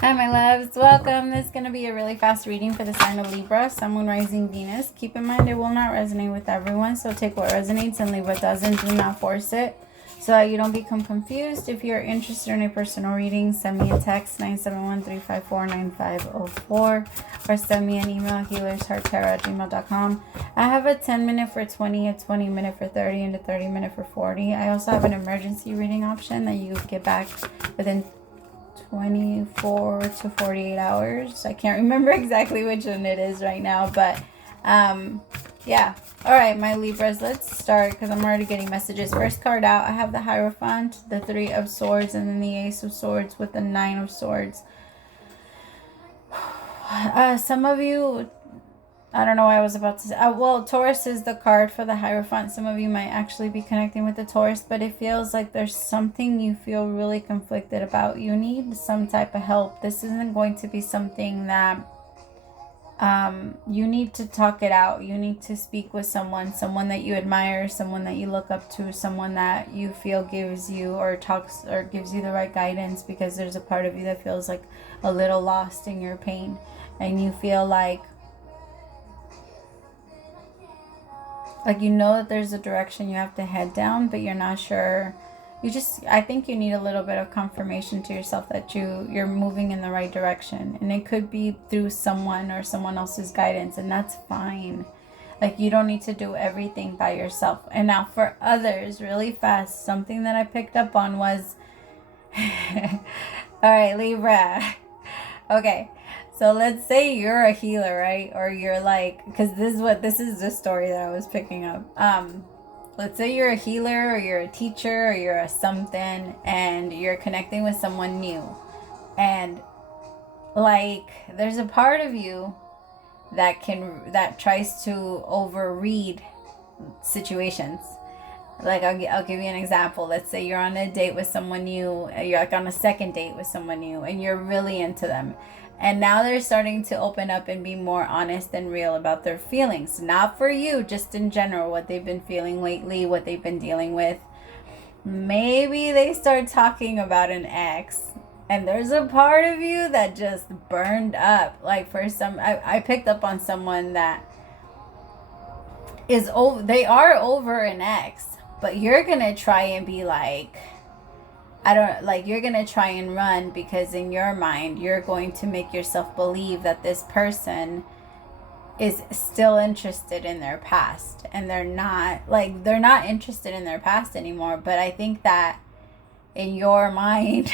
Hi, my loves. Welcome. This is going to be a really fast reading for the sign of Libra, Sun, Moon, Rising, Venus. Keep in mind it will not resonate with everyone, so take what resonates and leave what doesn't. Do not force it so that you don't become confused. If you're interested in a personal reading, send me a text 971-354-9504 or send me an email HealersHeartTarot@gmail.com. I have a 10-minute for 20, a 20-minute for 30, and a 30-minute for 40. I also have an emergency reading option that you get back within 24 to 48 hours. I can't remember exactly which one it is right now, but yeah. All right, my Libras, let's start because I'm already getting messages. First card out, I have the Hierophant, the Three of Swords, and then the Ace of Swords with the Nine of Swords. Some of you, I don't know what I was about to say. Well, Taurus is the card for the Hierophant. Some of you might actually be connecting with the Taurus, but it feels like there's something you feel really conflicted about. You need some type of help. This isn't going to be something that you need to talk it out. You need to speak with someone that you admire, someone that you look up to, someone that you feel gives you or talks or gives you the right guidance, because there's a part of you that feels like a little lost in your pain, and you feel like you know that there's a direction you have to head down, but you're not sure. I think you need a little bit of confirmation to yourself that you're moving in the right direction. And it could be through someone or someone else's guidance, and that's fine. Like, you don't need to do everything by yourself. And now for others, really fast, something that I picked up on was, all right, Libra. Okay. So let's say you're a healer, right? Or you're like, because this is the story that I was picking up. Let's say you're a healer or you're a teacher or you're a something, and you're connecting with someone new. And like, there's a part of you that tries to overread situations. Like, I'll give you an example. Let's say you're on a date with someone new. You're like on a second date with someone new, and you're really into them. And now they're starting to open up and be more honest and real about their feelings. Not for you, just in general, what they've been feeling lately, what they've been dealing with. Maybe they start talking about an ex, and there's a part of you that just burned up. Like, for some, I picked up on someone that is over, they are over an ex, but you're gonna try and be like, you're gonna try and run, because in your mind you're going to make yourself believe that this person is still interested in their past, and they're not interested in their past anymore. But I think that in your mind,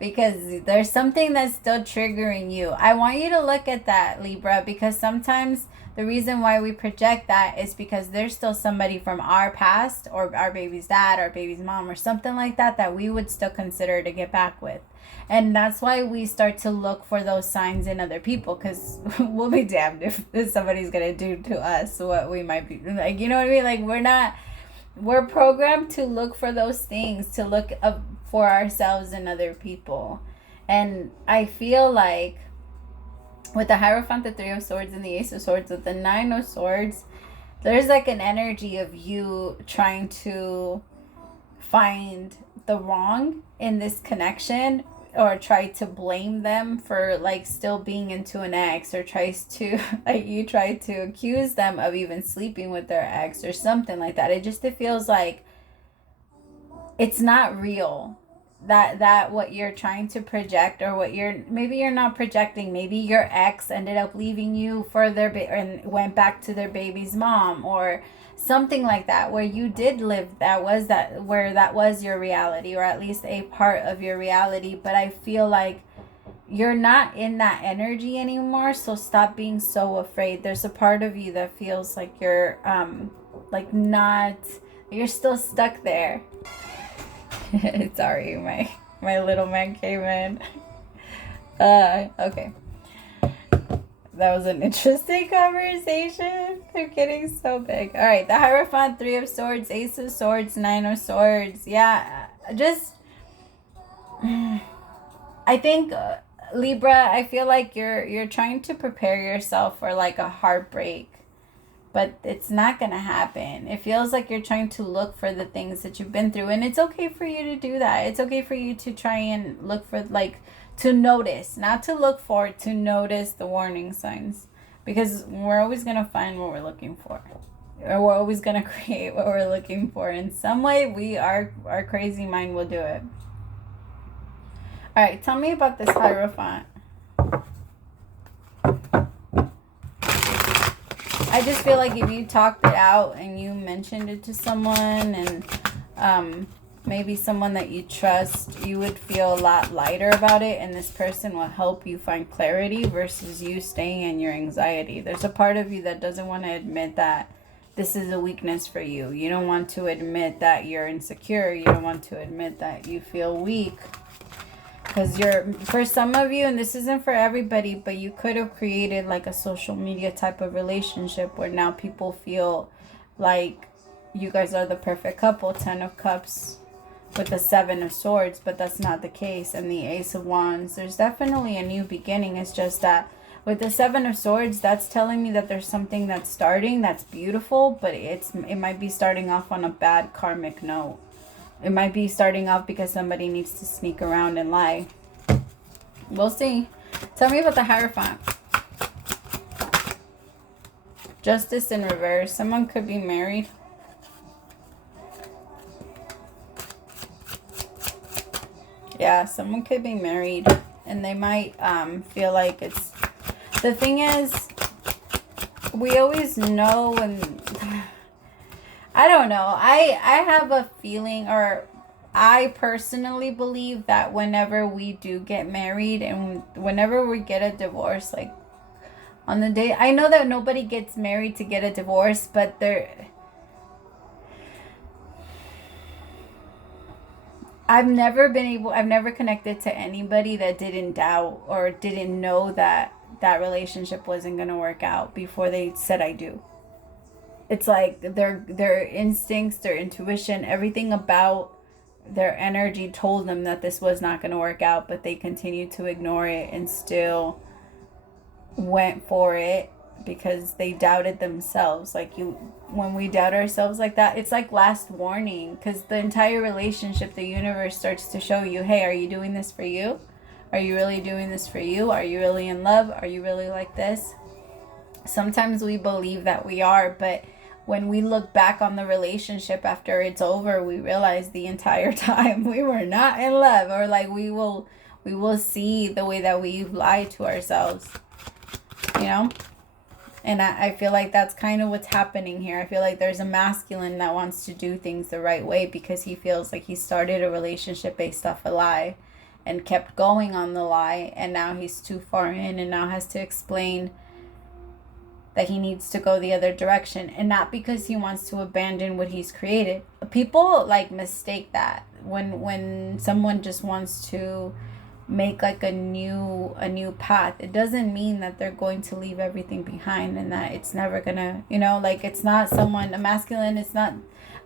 because there's something that's still triggering you. I want you to look at that, Libra, because sometimes the reason why we project that is because there's still somebody from our past, or our baby's dad, or baby's mom, or something like that, that we would still consider to get back with. And that's why we start to look for those signs in other people, because we'll be damned if somebody's gonna do to us what we might be like, you know what I mean? Like, we're programmed to look for those things, to look up for ourselves in other people. And I feel like with the Hierophant, the Three of Swords, and the Ace of Swords, with the Nine of Swords, there's like an energy of you trying to find the wrong in this connection, or try to blame them for like still being into an ex, or tries to you try to accuse them of even sleeping with their ex or something like that. It feels like it's not real, that what you're trying to project, or maybe you're not projecting. Maybe your ex ended up leaving you for and went back to their baby's mom, or something like that, where you did live, that was your reality, or at least a part of your reality. But I feel like you're not in that energy anymore, so stop being so afraid. There's a part of you that feels like you're you're still stuck there. Sorry, my little man came in. Okay. That was an interesting conversation. They're getting so big. All right, the Hierophant, Three of Swords, Ace of Swords, Nine of Swords. Yeah, just I think Libra, I feel like you're trying to prepare yourself for like a heartbreak, but it's not gonna happen. It feels like you're trying to look for the things that you've been through, and it's okay for you to do that. It's okay for you to try and look for, like, to notice, not to look for, to notice the warning signs. Because we're always going to find what we're looking for. Or we're always going to create what we're looking for. In some way, our crazy mind will do it. All right, tell me about this Hierophant. I just feel like if you talked it out and you mentioned it to someone, and maybe someone that you trust, you would feel a lot lighter about it, and this person will help you find clarity versus you staying in your anxiety. There's a part of you that doesn't want to admit that this is a weakness for you. You don't want to admit that you're insecure. You don't want to admit that you feel weak. Because for some of you, and this isn't for everybody, but you could have created like a social media type of relationship where now people feel like you guys are the perfect couple. 10 of Cups with the 7 of Swords, but that's not the case. And the Ace of Wands, there's definitely a new beginning. It's just that with the 7 of Swords, that's telling me that there's something that's starting that's beautiful, but it might be starting off on a bad karmic note. It might be starting off because somebody needs to sneak around and lie. We'll see. Tell me about the Hierophant. Justice in reverse. Someone could be married. Yeah, someone could be married. And they might feel like it's... The thing is, we always know when... I don't know. I have a feeling, or I personally believe that whenever we do get married and whenever we get a divorce, like on the day, I know that nobody gets married to get a divorce, but I've never connected to anybody that didn't doubt or didn't know that that relationship wasn't going to work out before they said I do. It's like their instincts, their intuition, everything about their energy told them that this was not going to work out, but they continued to ignore it and still went for it because they doubted themselves. Like when we doubt ourselves like that, it's like last warning, because the entire relationship, the universe starts to show you, hey, are you doing this for you? Are you really doing this for you? Are you really in love? Are you really like this? Sometimes we believe that we are, but when we look back on the relationship after it's over, we realize the entire time we were not in love, or like we will see the way that we lied to ourselves, you know? And I feel like that's kind of what's happening here. I feel like there's a masculine that wants to do things the right way because he feels like he started a relationship based off a lie and kept going on the lie, and now he's too far in and now has to explain that he needs to go the other direction, and not because he wants to abandon what he's created. People like mistake that when someone just wants to make like a new path. It doesn't mean that they're going to leave everything behind and that it's never gonna, like it's not a masculine. It's not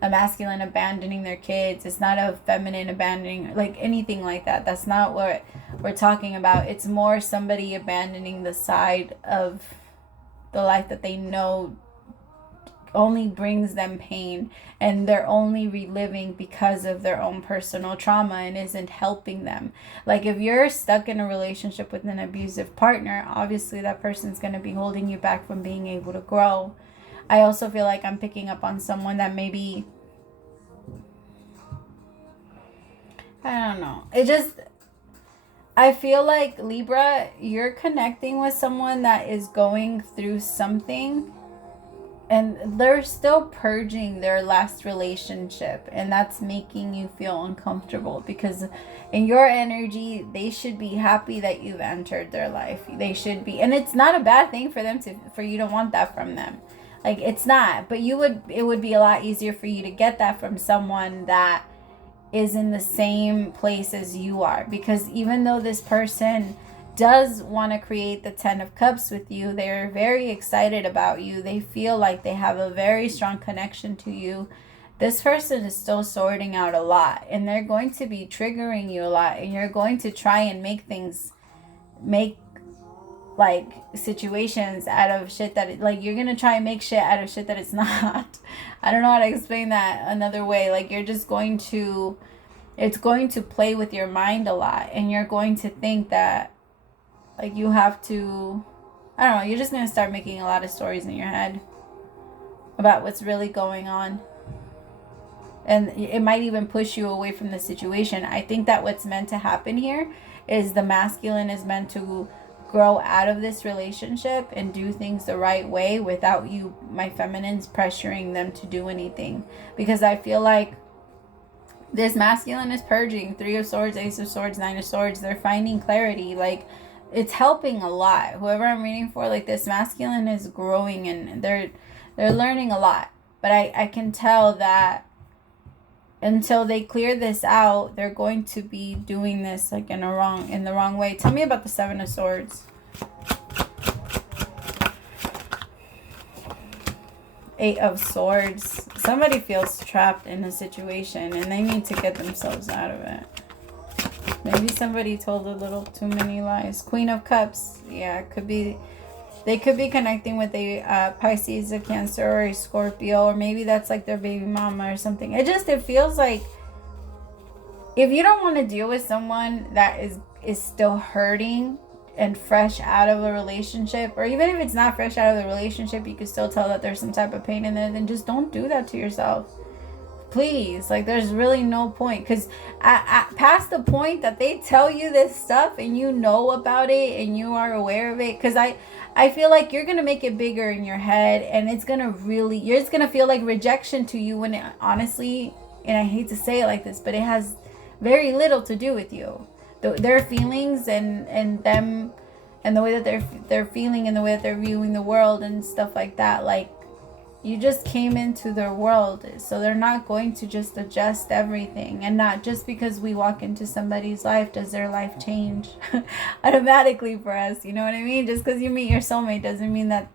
a masculine abandoning their kids. It's not a feminine abandoning, like anything like that. That's not what we're talking about. It's more somebody abandoning the side of the life that they know only brings them pain, and they're only reliving because of their own personal trauma and isn't helping them. Like if you're stuck in a relationship with an abusive partner, obviously that person's going to be holding you back from being able to grow. I also feel like I'm picking up on someone that maybe, I don't know. I feel like, Libra, you're connecting with someone that is going through something and they're still purging their last relationship, and that's making you feel uncomfortable because in your energy, they should be happy that you've entered their life. They should be, and it's not a bad thing for you to want that from them. Like it's not, but it would be a lot easier for you to get that from someone that is in the same place as you are, because even though this person does want to create the 10 of Cups with you, they're very excited about you, they feel like they have a very strong connection to you, this person is still sorting out a lot, and they're going to be triggering you a lot, and you're going to try and make like situations out of shit that you're gonna try and make shit out of shit that it's not. I don't know how to explain that another way. Like you're just going to it's going to play with your mind a lot, and you're going to think that like you have to, I don't know, you're just going to start making a lot of stories in your head about what's really going on. And it might even push you away from the situation. I think that what's meant to happen here is the masculine is meant to grow out of this relationship and do things the right way without you, my feminines, pressuring them to do anything. Because I feel like this masculine is purging. 3 of Swords, Ace of Swords, 9 of Swords. They're finding clarity. Like, it's helping a lot. Whoever I'm reading for, like, this masculine is growing and they're learning a lot. But I can tell that until they clear this out, they're going to be doing this like in the wrong way. Tell me about the 7 of Swords. 8 of Swords. Somebody feels trapped in a situation and they need to get themselves out of it. Maybe somebody told a little too many lies. Queen of Cups. Yeah, it could be. They could be connecting with a Pisces, a Cancer, or a Scorpio. Or maybe that's like their baby mama or something. It feels like if you don't want to deal with someone that is still hurting and fresh out of a relationship, or even if it's not fresh out of the relationship, you can still tell that there's some type of pain in there, then just don't do that to yourself. Please. Like, there's really no point. Because past the point that they tell you this stuff and you know about it and you are aware of it, because I feel like you're going to make it bigger in your head, and it's going to really, you're just going to feel like rejection to you when it, honestly, and I hate to say it like this, but it has very little to do with you. Their feelings and them and the way that they're feeling and the way that they're viewing the world and stuff like that, like, you just came into their world, so they're not going to just adjust everything. And not just because we walk into somebody's life does their life change automatically for us. You know what I mean? Just because you meet your soulmate doesn't mean that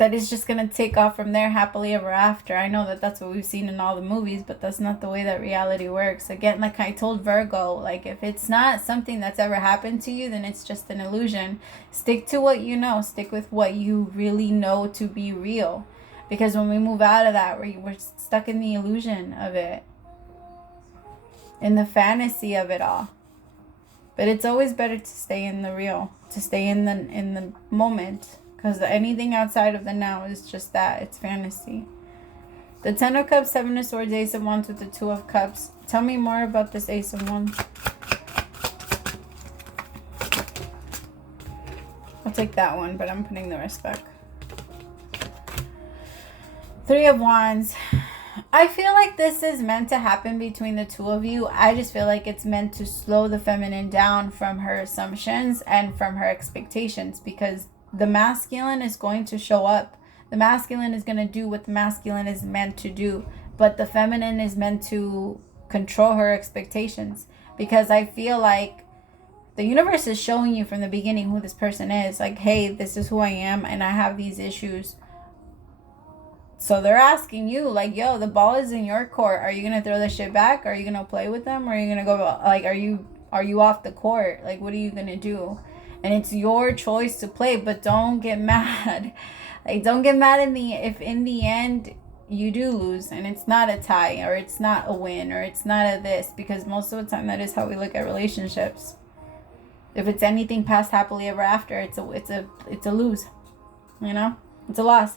it's just going to take off from there happily ever after. I know that that's what we've seen in all the movies, but that's not the way that reality works. Again, like I told Virgo, like, if it's not something that's ever happened to you, then it's just an illusion. Stick to what you know. Stick with what you really know to be real. Because when we move out of that, we're stuck in the illusion of it, in the fantasy of it all. But it's always better to stay in the real, to stay in the moment. Because anything outside of the now is just that. It's fantasy. The 10 of Cups, 7 of Swords, Ace of Wands with the 2 of Cups. Tell me more about this Ace of Wands. I'll take that one, but I'm putting the rest back. 3 of Wands. I feel like this is meant to happen between the two of you. I just feel like it's meant to slow the feminine down from her assumptions and from her expectations, because the masculine is going to show up. The masculine is going to do what the masculine is meant to do. But the feminine is meant to control her expectations. Because I feel like the universe is showing you from the beginning who this person is. Like, hey, this is who I am and I have these issues. So they're asking you, like, yo, the ball is in your court. Are you going to throw the shit back? Are you going to play with them? Or are you going to go, like, are you off the court? Like, what are you going to do? And it's your choice to play, but don't get mad. Like, don't get mad if in the end you do lose and it's not a tie or it's not a win or it's not a this, because most of the time that is how we look at relationships. If it's anything past happily ever after, it's a lose. You know? It's a loss.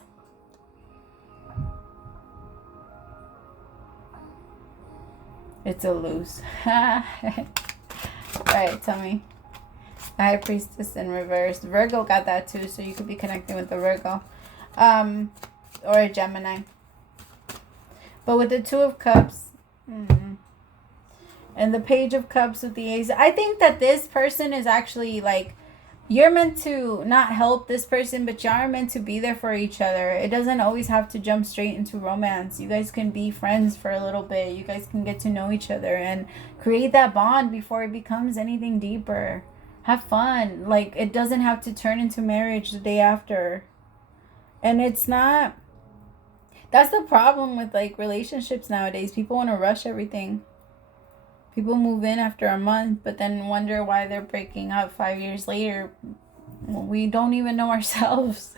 It's a lose. Alright, tell me. High Priestess in reverse. Virgo got that too, so you could be connecting with the Virgo. Or a Gemini. But with the 2 of Cups, and the Page of Cups with the Ace, I think that this person is actually like, you're meant to not help this person, but you are meant to be there for each other. It doesn't always have to jump straight into romance. You guys can be friends for a little bit. You guys can get to know each other and create that bond before it becomes anything deeper. Have fun. Like, it doesn't have to turn into marriage the day after. And it's not. That's the problem with, like, relationships nowadays. People want to rush everything. People move in after a month, but then wonder why they're breaking up 5 years later. we don't even know ourselves.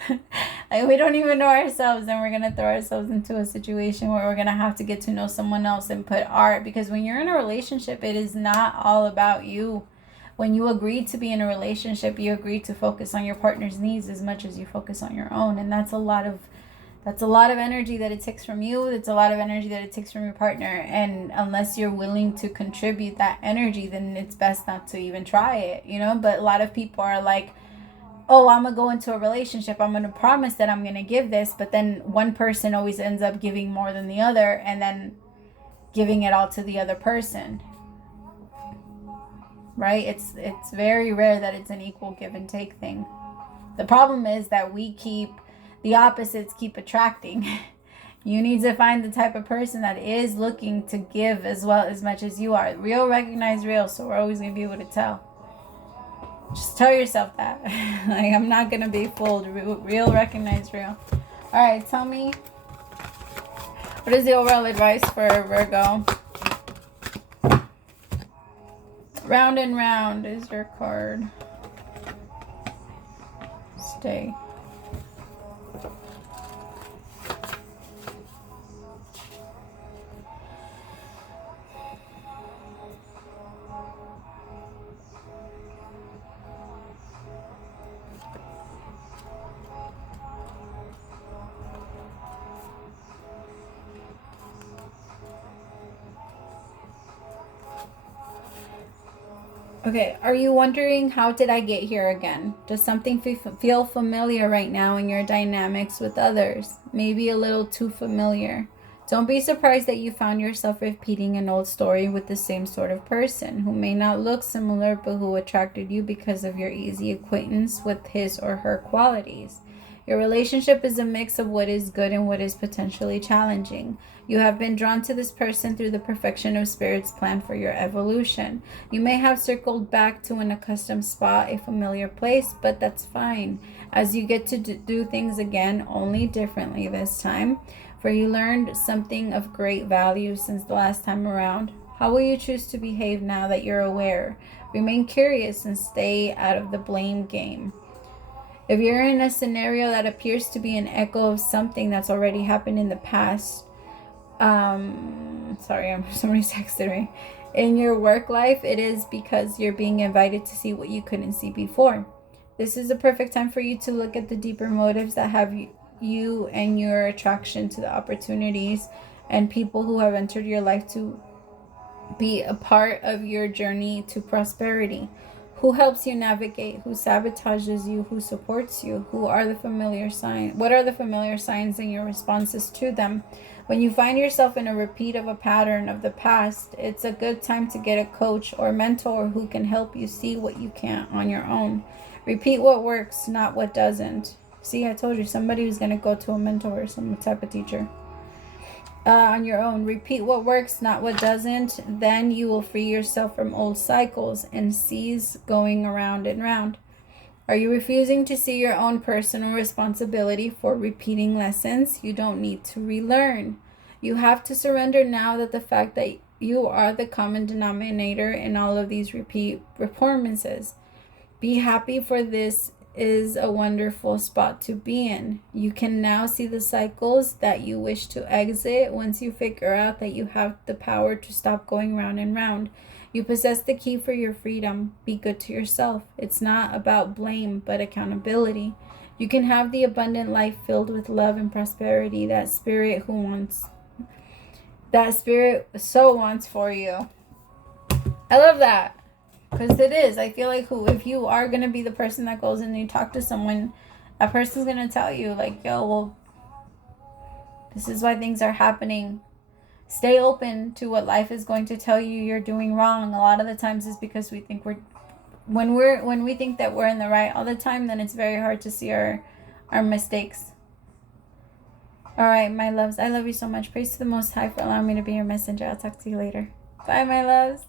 Like, we don't even know ourselves, and we're going to throw ourselves into a situation where we're going to have to get to know someone else and put art. Because when you're in a relationship, it is not all about you. When you agree to be in a relationship, you agree to focus on your partner's needs as much as you focus on your own. And that's a lot of energy that it takes from you. It's a lot of energy that it takes from your partner. And unless you're willing to contribute that energy, then it's best not to even try it, you know? But a lot of people are like, oh, I'm going to go into a relationship. I'm going to promise that I'm going to give this. But then one person always ends up giving more than the other, and then giving it all to the other person. Right? It's very rare that it's an equal give and take thing. The problem is that the opposites keep attracting. You need to find the type of person that is looking to give as well as much as you are. Real recognize real, so we're always going to be able to tell. Just tell yourself that. Like, I'm not going to be fooled. Real recognize real. Alright, tell me, what is the overall advice for Virgo? Round and round is your card. Stay. Okay, are you wondering, how did I get here again? Does something feel familiar right now in your dynamics with others? Maybe a little too familiar. Don't be surprised that you found yourself repeating an old story with the same sort of person who may not look similar, but who attracted you because of your easy acquaintance with his or her qualities. Your relationship is a mix of what is good and what is potentially challenging. You have been drawn to this person through the perfection of Spirit's plan for your evolution. You may have circled back to an accustomed spot, a familiar place, but that's fine, as you get to do things again, only differently this time, for you learned something of great value since the last time around. How will you choose to behave now that you're aware? Remain curious and stay out of the blame game. If you're in a scenario that appears to be an echo of something that's already happened in the past, somebody texted me. In your work life, it is because you're being invited to see what you couldn't see before. This is a perfect time for you to look at the deeper motives that have you and your attraction to the opportunities and people who have entered your life to be a part of your journey to prosperity. Who helps you navigate? Who sabotages you? Who supports you? What are the familiar signs and your responses to them? When you find yourself in a repeat of a pattern of the past, it's a good time to get a coach or mentor who can help you see what you can't on your own. Repeat what works, not what doesn't. See, I told you, somebody who's going to go to a mentor or some type of teacher. On your own. Repeat what works, not what doesn't. Then you will free yourself from old cycles and cease going around and round. Are you refusing to see your own personal responsibility for repeating lessons you don't need to relearn? You have to surrender now that the fact that you are the common denominator in all of these repeat performances. Be happy, for this is a wonderful spot to be in. You can now see the cycles that you wish to exit once you figure out that you have the power to stop going round and round. You possess the key for your freedom. Be good to yourself. It's not about blame, but accountability. You can have the abundant life filled with love and prosperity that Spirit so wants for you. I love that. Because it is. I feel like if you are going to be the person that goes and you talk to someone, that person's going to tell you, like, yo, well, this is why things are happening. Stay open to what life is going to tell you you're doing wrong. A lot of the times is because we think when we think that we're in the right all the time, then it's very hard to see our mistakes. All right, my loves. I love you so much. Praise to the Most High for allowing me to be your messenger. I'll talk to you later. Bye, my loves.